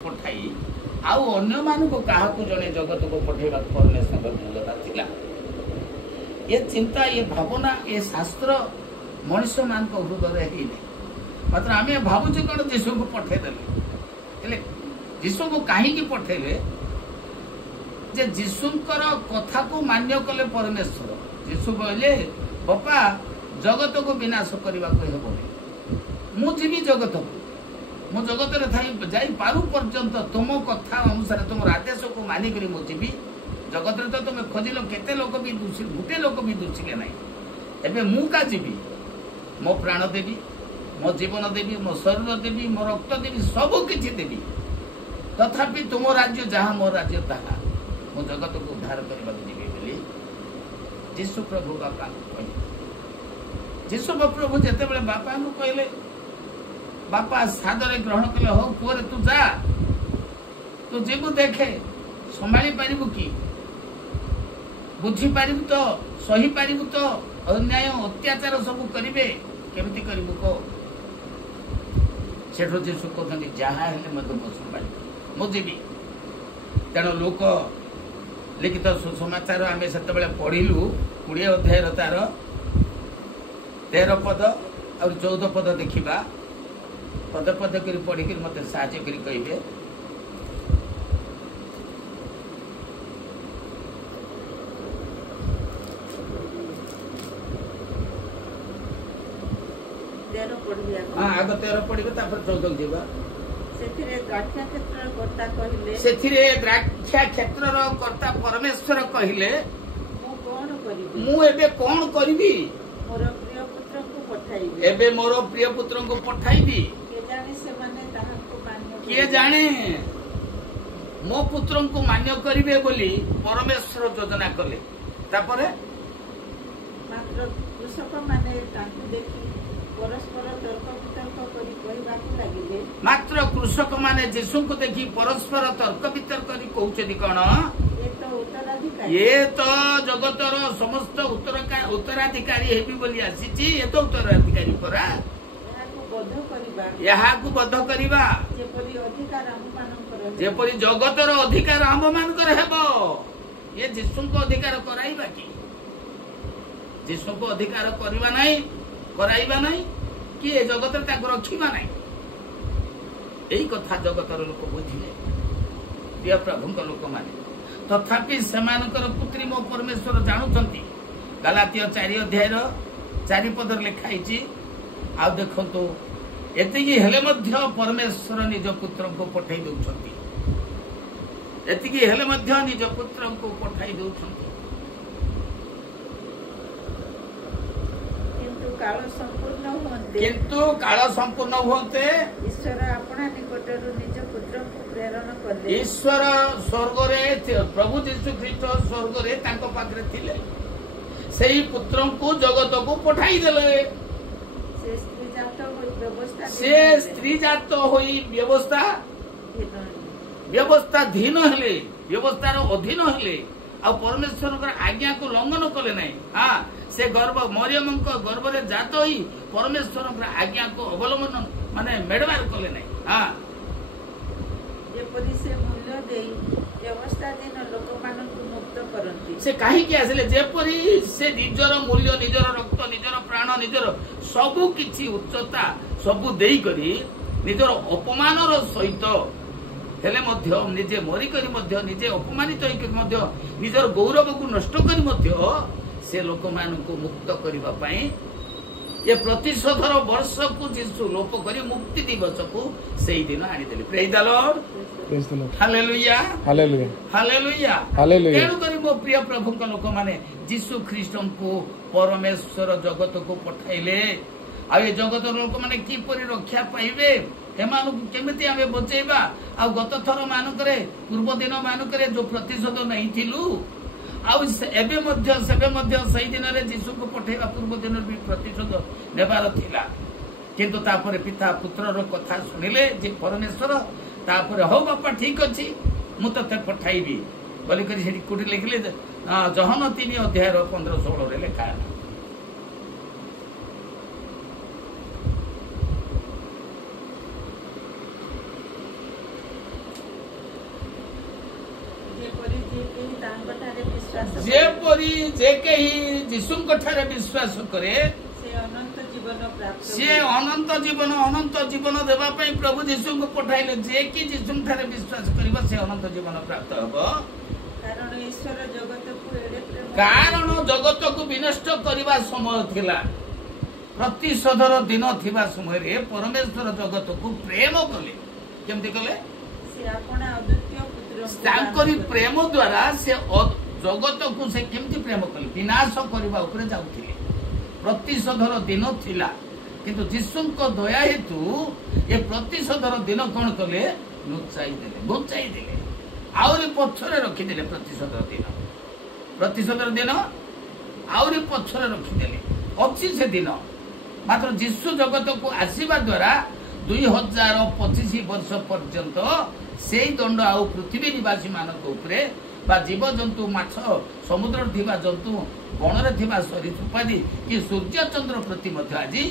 पठाई आउ अन्य मानक क्या जड़े जगत को पठेबा परमेश्वर मूलता थिला। ये चिंता ये भावना ये शास्त्र मनुष्य मान हृदय ही नहीं। मात्र आम भावुचे कौन जीशु को पठेदेले जीशु को कहीं पठेले जे जीशुकर कथा को मान्य कले परमेश्वर जीशु कहले बापा जगत को विनाश करने को मु जीवी जगत को मु जगत जाई पारु पर्यंत तुम कथा अनुसार तुम आदेश को मानिक मुझी जगत तो तुम खोजिल केते लोक भी दूसरी गोटे लोक भी दूसरे ना एबे मु का जीवी मो प्राण देवी मो जीवन देवी मो शरीर देवी मो रक्त देवी सब किछि देवी तथापि तुम राज्य जहाँ मो राज्य ताहा मो जगत को उद्धार करने जीवी बोली जीशु प्रभु बापा कहले। जीशु प्रभु जिते बापा कहले बापा सादरे ग्रहण कले हो पुअरे तू जा तू जीवु देखे संभाली पारिबु कि बुझी पारिबु तो सही पारिबु तो अन्याय अत्याचार सब करिवे केमती करिबु को सेठो जीशु कहते जहाँ हेले मत मो संभाली मो जीवी तेणु लोक लिखित सुसमाचार आम से पढ़िलु 20 अध्याय तार 13 पद और 14 पद देखा पद पद कर पढ़िक मत साहय कर कहे आग 13 पढ़ 14 जीवा द्राक्षा क्षेत्र कर्ता परमेश्वर कहले मु एबे कौन करिबी एबे मोर प्रिय पुत्र को पठाइबी किए जाने मो पुत्र को मान्य करिवे बोली परमेश्वर योजना कले तापरे मात्र कृषक माने तांकु देखि परस्पर तर्क वितर्क करी कहबाकू लागिले मात्र कृषक माने जीशु को देखि परस्पर तर्क वितर्क करी कहउछनी कोन ये तो जगतर समस्त उत्तराधिकारी हेबी बोली आसीची ये तो उत्तराधिकारी परा यहाँ को बद्ध करिबा जेपरी जगतर अधिकार आम मानकर हेबो ये जीशु को अधिकार कराइबा कि जीशु को अधिकार करिबा नहीं कराइबा नहीं कि ये जगतर ताको रखिबा नहीं यही कथा जगतर लोक बुझिले प्रिय प्रभुଙ୍କ लोक माने तथापि सेमानकर पुत्री मो परमेश्वर जानुचंती गलातिय 4 अध्याय 4 पद लिखाई आ देखो एतिकी हेले मध्य परमेश्वर निज पुत्र को पठाई दउछंती एतिकी हेले मध्य निज पुत्र को पठाई दउछंती किंतु काल संपूर्ण होते ईश्वर अपना निकटरू निज पुत्र को प्रेरण कले ईश्वर स्वर्ग रे प्रभु यीशु ख्रीष्ट स्वर्ग रे तांको पाखरे थिले सेही पुत्र को जगत को पठाई देले से स्त्री जात होई व्यवस्था धीन हेले व्यवस्थार अधीन हेले आ परमेश्वर आज्ञा को लंघन कले नहीं। हाँ से गर्भ मरियम गर्भ रे जात होई परमेश्वर आज्ञा को अवलंबन माने मेडवार कले नहीं। हाँ जेपरि से मूल्य देई व्यवस्थाधीन लोक मानक मुक्त करंती से काहे कि आसले जेपरि से निजर मूल्य निजर रक्त निजर प्राण निजर सबु किछि उच्चता सबु देई करी निजर अपमानर सहित हेले मध्य निजे मरी करी मध्य निजे अपमानित होई मध्य निजर गौरव को नष्ट करी मध्य से लोक मानक मुक्त करबा पई ये प्रतिशोधर वर्ष को जीशु लोप करी मुक्ति दिवस को सही दिन आनी देले। Praise the Lord hallelujah hallelujah hallelujah hallelujah. तेणु करी मो प्रिय प्रभु का लोक माने जीशु ख्रीष्ट को परमेश्वर जगत को पठाइले आ ये जगत लोक माने किपरि रक्षा पाइबे एमानु केमिति आमे बचेबा आ गत थर मानकरे पूर्व दिन मानकरे जो प्रतिशोध नहीं थिलु आउ एबे मध्य सेबे मध्य सही दिन रे जीशु को पठेबा पूर्व दिन भी प्रतिशोध नेबार थिला किंतु तापरे पिता पुत्र रो कथा सुनिले जे परमेश्वर तापरे हो बापा ठीक अछि मु तते पठाइबी बोली करी सेठी कोठी लिखले जहन 3 अध्याय 15-16 रे लिखा है। ଯେପରି ଯେ କେହି ତାଙ୍କଠାରେ ବିଶ୍ୱାସ କରେ, ଯେପରି ଯେ କେହି ଯୀଶୁଙ୍କ ଠାରେ ବିଶ୍ୱାସ କରେ ସେ ଅନନ୍ତ ଜୀବନ ପ୍ରାପ୍ତ ସିଏ ଅନନ୍ତ ଜୀବନ ଦେବା ପାଇଁ ପ୍ରଭୁ ଯୀଶୁଙ୍କୁ ପଠାଇଲେ। ଯେ କି ଯୀଶୁଙ୍କ ଠାରେ ବିଶ୍ୱାସ କରିବ ସେ ଅନନ୍ତ ଜୀବନ ପ୍ରାପ୍ତ ହବ। କାରଣ ଈଶ୍ୱର ଜଗତକୁ ଏଡ଼େ ପ୍ରେମ କାରଣ ଜଗତକୁ ବିନଷ୍ଟ କରିବା ସମୟ ଥିଲା, ପ୍ରତିଶୋଧର ଦିନ ଥିବା ସମୟରେ ପରମେଶ୍ୱର ଜଗତକୁ ପ୍ରେମ କଲେ। କେମିତି କଲେ? ସେ ଆପଣା ଅଦ୍ୱିତୀୟ ପୁତ୍ରଙ୍କୁ ତାଙ୍କରି ଦାନ ପ୍ରେମ ଦ୍ୱାରା ସେ ଜଗତକୁ ସେ କେମିତି ପ୍ରେମ କଲେ? ବିନାଶ କରିବା ଉପରେ ଯାଉଥିଲେ। ପ୍ରତିଶୋଧର ଦିନ ଥିଲା, କିନ୍ତୁ ଯୀଶୁଙ୍କ ଦୟା ହେତୁ ଏ ପ୍ରତିଶୋଧର ଦିନ କଣ କଲେ? ଘୁଞ୍ଚାଇ ଦେଲେ, ଆହୁରି ପଛରେ ରଖିଦେଲେ। ପ୍ରତିଶୋଧର ଦିନ ଆହୁରି ପଛରେ ରଖିଦେଲେ। ଅଛି ସେ ଦିନ, ମାତ୍ର ଯୀଶୁ ଜଗତକୁ ଆସିବା ଦ୍ୱାରା 2025 ବର୍ଷ ପର୍ଯ୍ୟନ୍ତ ସେଇ ଦଣ୍ଡ ଆଉ ପୃଥିବୀ ନିବାସୀ ମାନଙ୍କ ଉପରେ ବା ଜୀବଜନ୍ତୁ, ମାଛ, ସମୁଦ୍ରରେ ଥିବା ଜନ୍ତୁ, ବଣରେ ଥିବା ସରୀସୃପାଦି କି ସୂର୍ଯ୍ୟ ଚନ୍ଦ୍ର ପ୍ରତି ମଧ୍ୟ ଆଜି